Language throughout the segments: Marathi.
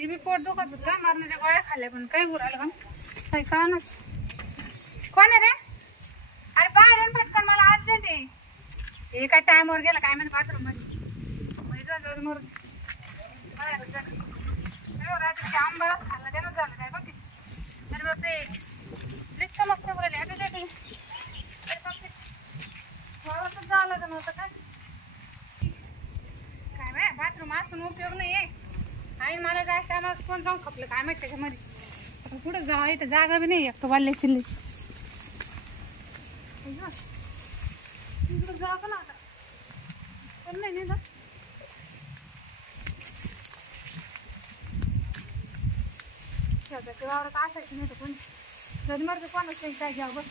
ती बी पोट दुखत का मारण्याच्या गोळ्या खाल्ल्या पण काही उरालं का काही कळणार. कोण आहे रे? अरे बाहेर येऊन पटकन मला अर्जंट आहे. हे काय टाइमवर गेला काय माहिती बाथरूम मध्ये रात्री आंबारस खाल्ला त्यानं झालं काय बघ. अरे बापरे लईच चमकते उराले. आता देखील झालं का नव्हतं काय काय बाय बाथरूम असून उपयोग नाही आहे. आई मला जायचं टायमाला कोण जाऊन खपलं काय माहिती त्याच्यामध्ये. आता कुठं जाऊ इथं जागा बी नाही एक तर वाल्ल्या चिल्ली जाऊ का ना आता पण नाही ना वावरात असायचं नाही तर कोणी जरी मग कोणाच नाही काय घ्यावं बस.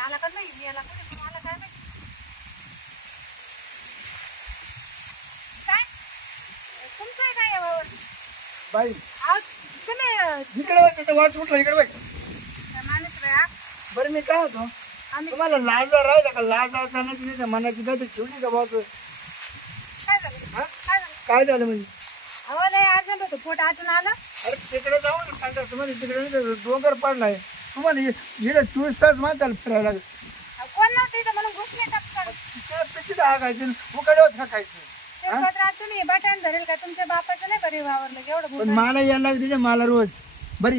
आला का नाही याला कोणी आला काय माहिती काय तुमचं आहे काय यावर बाई आज तुम्ही इकडे वाट उठला इकडे बाई माणूस रे बरं मी काय होतो तुम्हाला लाजला राहिला का लाज असतानाची नाही मनाची काय ठेवली का भाऊ काय झालं काय झालं म्हणजे अहो लय अर्जंट होतं पोट आतून आलं. अरे तिकडे जाऊ ना सांगता तुम्हाला तिकडे डोंगर पडलाय तुम्हाला इकडे 24 तास माहिती फिरायला लागेल. कोण नव्हतं इथं म्हणून घुसले टपकन पिशीत हाकायचं उकड्यावर टाकायचं. तुम्ही बटन धरेल का तुमच्या बापाचं नाही बरे वावरलं एवढं पण मला यायला लागते मला रोज बरी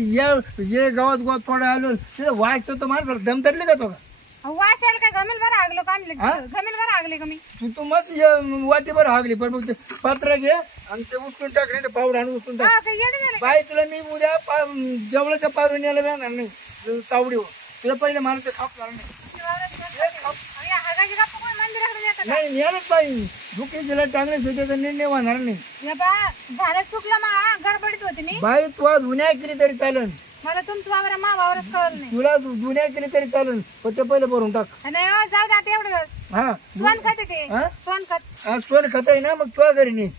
ये गावात थोडं आलो तिथे वाच तो माणसाला दम धरली का तो वाश यायला काय गमेल बरं हागलो का गमेल बरं हागले का मी तू मस्त वाटी बरं हागली पण मग ते पत्र घे आणि ते उचलून टाक नाही तर पावडा आणि उचलून टाक. बाई तुला मी उद्या जवळच्या पारून यायला मिळणार नाही तावडी तुला पहिले मला ते खापणार नाही नेलच पाहिजे दुखीला चांगले सुटे निर्णय होणार नाही. झालं चुकलं मा गडबडीत होते मी बाई तू धुण्या केली तरी चालेल मला तुमचं वावर वावरच कळलं नाही. तुला धुण्या केली तरी चालेल पण ते पहिले भरून टाक. नाही जाऊ दे आता एवढं हा सोन खत ते सोन खत सोन खत आहे ना मग तुझ्या घरी नाही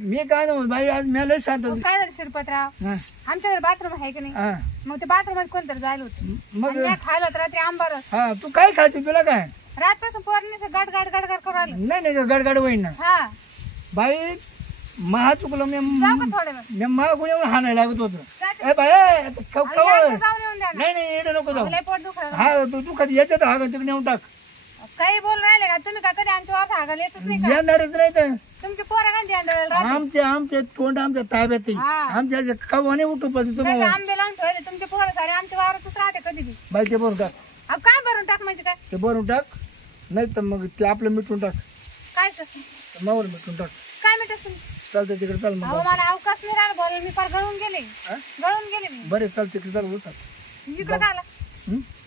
मी काय ना बाई आज मी लय शांत काय झालं शिरपतराव आमच्या घरी बाथरूम आहे की नाही मग ते बाथरूम मध्ये कोणतरी जायला होतं मग खायला होतं रात्री आंबारस. हा तू काय खायचं तुला काय रातपासून पोरने गाड गाड गाड गाड करून आलं. नाही गडगड होईन ना हा बाई महा चुकलं मी थोडं महागुण येऊन हाणायला लागत होतं. नाही इकडे नको जाऊ. पोट दुखलं हा तू कधी येतात हा तिकडे नेऊन टाक. काही बोल राहिले का तुम्ही का कधी आमच्या वावर हागायला येतच नाही येणारच नाही तर तुमचे पोरं आमचे तोंड आमच्या ताब्यात आमच्या कवाने उठू पाहिजे तुम्हाला आंबे लावून ठेवले तुमचे पोरं सारे आमच्या वावरातच राहते कधी बी. बाई ते भरून टाक. काय भरून टाक म्हणजे काय ते भरून टाक नाही तर मग ते आपलं मिटून टाक. काय मावर मिटून टाक. काय मिटत तुम्ही चालतं तिकडे चाल मग मला अवकाश नाही राहिला बोल मी फार गळून गेले मी बरे चाल तिकडे चाल उचल इकडे काय आला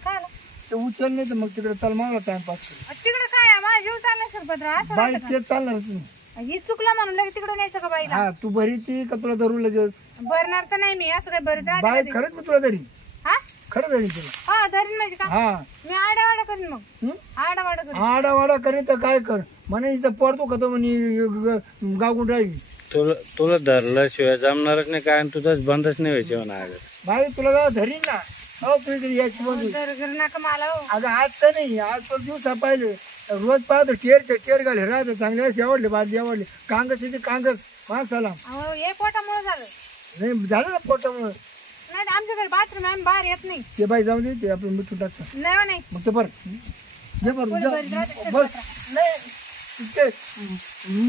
काय आला ते उचल नाही तर मग तिकडे चाल मला टाइमपास तिकडे काय माझा जीव चालला शिरपतराव बाई ते चालणार तुम्ही ही चुकलं म्हणून लगेच तिकडे न्यायचं का बाईला. हा तू भरी ती का तुला धरू लगेच भरणार तर नाही मी असं काय भरत बाई खरंच मी तुला धरी हा खरं धरी तुला हा धरीन म्हणजे का हा मी आडावाडा करीन मग आडावाडा करीन आडावाडा करीन तर काय कर म्हणे इथं पडतो का तो म्हणे गावून राहील तुला धरल्याशिवाय जमणारच नाही काय तुझं बंदच नाही व्हायचे म्हणा. भाई तुला जाऊ धरीन ना हो तुझी याची नका मला अगं आज तर नाही आज पण दिवसा पाहिले रोज पाहतो टेर घाले राहतं चांगले आवडले भाजी आवडले कांगस येते कांगस माणसाला हे पोटामुळे झालं नाही झालं ना पोटामुळे नाही आमच्या घरी बाथरूम आम्ही बाहेर येत नाही ते बाई जाऊ दे ते आपण मिठून टाकतात नाही मग ते बरं नाही ते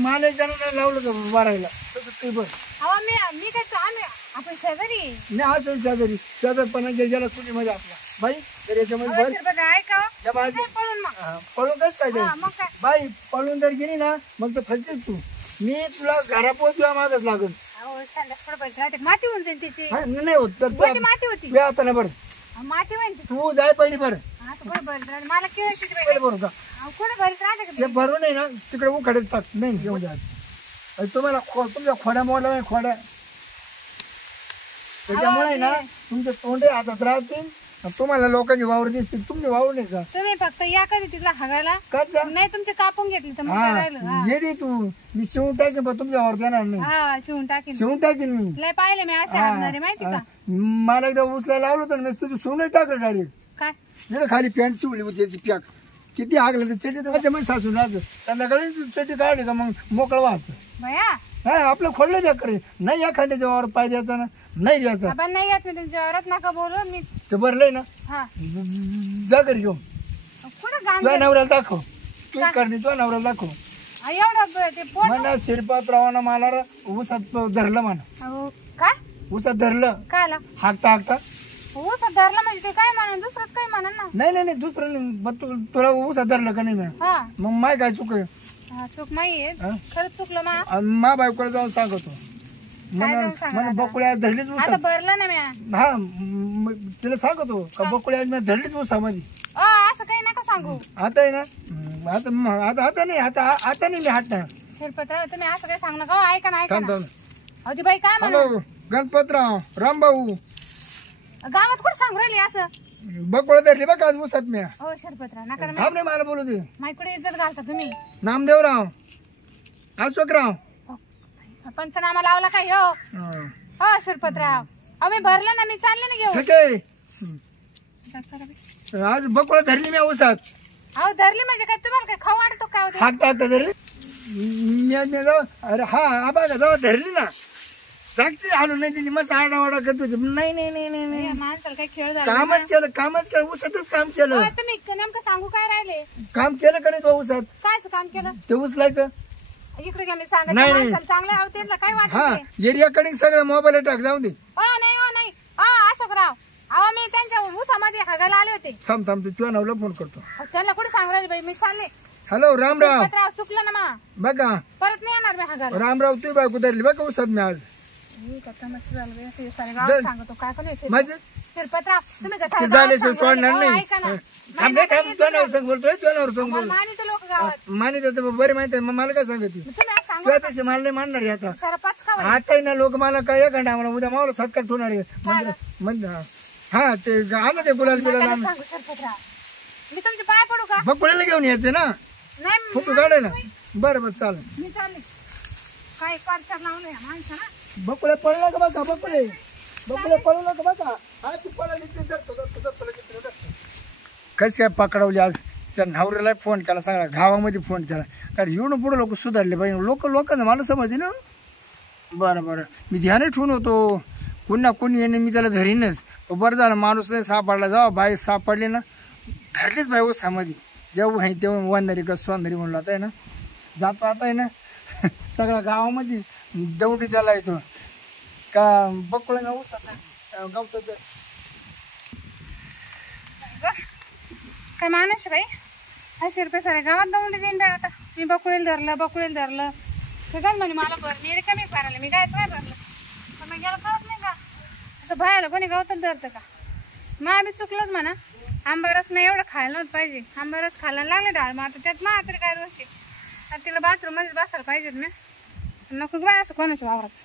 मला जणांना लावलं का बारायला ते बरं मी काय आम्ही आपण शेजारी नाही असं शेजारपणा ज्याला कुणी म्हणजे आपला बाई तर याच्यामध्ये पळून काच काय बाई पळून जर गेली ना मग तर फसतेच तू मी तुला घरा पोहोचला माझच लागल माती होऊन जाईल तिची नाही होत तर माती होती आता ना बरं माती होईल तू जाय पहिली बरं मला बरं का कुठे भरीत राहते का ते भरून आहे ना तिकडे उखाडे टाक नाही घेऊन जा. तुम्हाला तुमच्या खोड्या मोडला नाही खोड्या त्याच्यामुळे ना तुमचे तोंडे हातात राहतील तुम्हाला लोकांची वावर दिसतील तुमचे वावर नाही का तुम्ही फक्त या कधी तिथला हगायला का नाही तुमचे कापून घेतले तर मग काय राहिलं येडी तू मी शिवून टाकेन पण तुमच्या वावर देणार नाही हा शिवून टाकीन शिवून टाकेन मी लय पाहिले मी असे आणणारे माहिती का मला एकदा उचलायला लावलं तर मी तुझं शिवून टाकलं डायरेक्ट काय तिला खाली पॅन्ट शिवली होती त्याची पॅक किती आगलं तर चटी त्याच्यामध्ये सासून राहतं संध्याकाळी चटी काढली का मग मोकळं वाहत भया हा आपलं खोडलं बॅग करे नाही एखाद्याच्या वावरात पाय द्यायचा ना नाही द्यायचा आपण नाही येत मी तुमच्या वरात नका बोलू मी ते भरलंय ना हा जा घरी घेऊन कुठे गाण तुझ्या नवऱ्याला दाखव तू करणे तुझ्या नवऱ्याला दाखव एवढं ते पोट म्हणा शिरपात्रावानं मला ऊसात धरलं म्हणा अहो, काय ऊसात धरलं काय आला हाकता हाकता ऊस धरला म्हणजे ते काय म्हणा दुसरंच काय म्हणा ना नाही दुसरं नाही मग तुला ऊसात धरलं का नाही म्हणा हा मग माय काय चुक चूक नाहीये हा? खरंच चुकलं मा मा बायकोला जाऊन सांगतो जाऊन सांगणार म्हणून बकुळ्या धरलीच आता ऊसात भरलं ना म्या हा तिला सांगतो का बकुळ्या मी धरलीच ऊसामध्ये असं काही नका सांगू आता आहे ना आता नाही आता नाही मी हटणार शिरपत्र तुम्ही असं काही सांग नका हो, ऐका ना ऐका ना थांब अहो ती बाई काय म्हणा हॅलो गणपतराव रामभाऊ गावात कुठे सांगू राहिली असं बकुळा धरली बघ आज ऊसात मी हो शिरपत्र नका ना थांब नाही मला बोलू दे माईकडे इज्जत घालता तुम्ही नामदेवराव अशोकराव पंचनामा लावला काय हो हा. हो शिरपतराव अहो मी भरलं ना मी चालले ना घेऊ ठीक आहे आज बकुळा धरली मी ऊसात अहो धरली म्हणजे काय तुम्हाला काय खाऊ वाटतो काय होते हाकता हाकता धरली मी जाऊ अरे हा बघा जेव्हा धरली ना साक्षी आणून नाही दिली मस्त आडावाडा करत होती नाही नाही नाही नाही नाही माणसाला काही खेळ झाला कामच केलं ऊसातच काम केलं हो, तुम्ही नेमकं सांगू काय राहिले काम केलं का नाही तो ऊसात कायच काम केलं ते उचलायचं इकडे घ्या मी सांगत नाही, माणसाला चांगलं आहो त्यांना काय हा वाटत एरियाकडे सगळं मोबाईल टाक जाऊ दे हो नाही अशोकराव अहो मी त्यांच्या ऊसामध्ये हागायला आले होते थांब तू तुझ्या नावला फोन करतो अहो, त्यांना कुठे सांगू राहिले बाई मी चालले हॅलो रामराव शिरपतराव चुकलं ना मा बघा परत नाही येणार मी हागायला रामराव तू बायको धरली बघा ऊसात मी आज सांगतो काय करू माझे शिरपतराव तुम्ही ते कसं झाले सांगू सोडणार राहिले? हो, नाही ऐका ना. थांब तुझ्या नाव सांग बोलतोय तुझ्या नावर सांग बोल मानिते लोक गावात मानित बरे माहिती मग मला काय सांगते तुम्ही आज सांगू तुझ्या तसे मला नाही मानणार आहे आता सारा पाच खावा आता ना लोक मला काय एक घंटा मला उद्या मावला सत्कार ठेवणार आहे म्हणजे हा ते आलं ते गुलाल बिलाल नका सांगू शिरपतराव मी तुमचे पाय पडू का मग पुण्याला घेऊन यायचं ना नाही फोटो काढायला बरं चालेल मी चालले काय करतात लावलं या माणसाला बकुळे पडला का बघा बकुळे पडला का बघा आज तू पडाली कशी काय पकडवली आज त्या नवऱ्याला फोन केला सगळा गावामध्ये फोन केला कारण येऊन पुढे लोक सुधारले पाहिजे लोकांना मला समजते ना बरं मी ध्यान ठेवून होतो पुन्हा कोणी येणे मी त्याला धरीनच बरं झालं माणूस नाही सापडला जावा बाई सापडली ना धरलीच बाई उसामध्ये जेव्हा आहे तेव्हा वंदारी का स्वांदारी म्हणलं आता आहे ना जातो आता आहे ना सगळ्या गावामध्ये दौडी त्याला येतो का बकुळे ना उसात गावत काय माणूस बाई 500 रुपये सारे गावात दौंडी देईन बाई आता मी बकुळेल धरलं ते काय म्हणे मला भर मी कमी भरले मी कायच नाही भरलं पण मग गेलं कळत नाही का असं भयाला कोणी गावतात धरतं का मग आम्ही चुकलोच म्हणा आंबारस नाही एवढं खायला नव्हतं पाहिजे आंबारस खायला लागले डाळ मग आता त्यात मग तरी काय गोष्टी आता तिकडे बाथरूम मध्येच बसायला पाहिजेत ना नको बाय असं कोणाच्या वावरात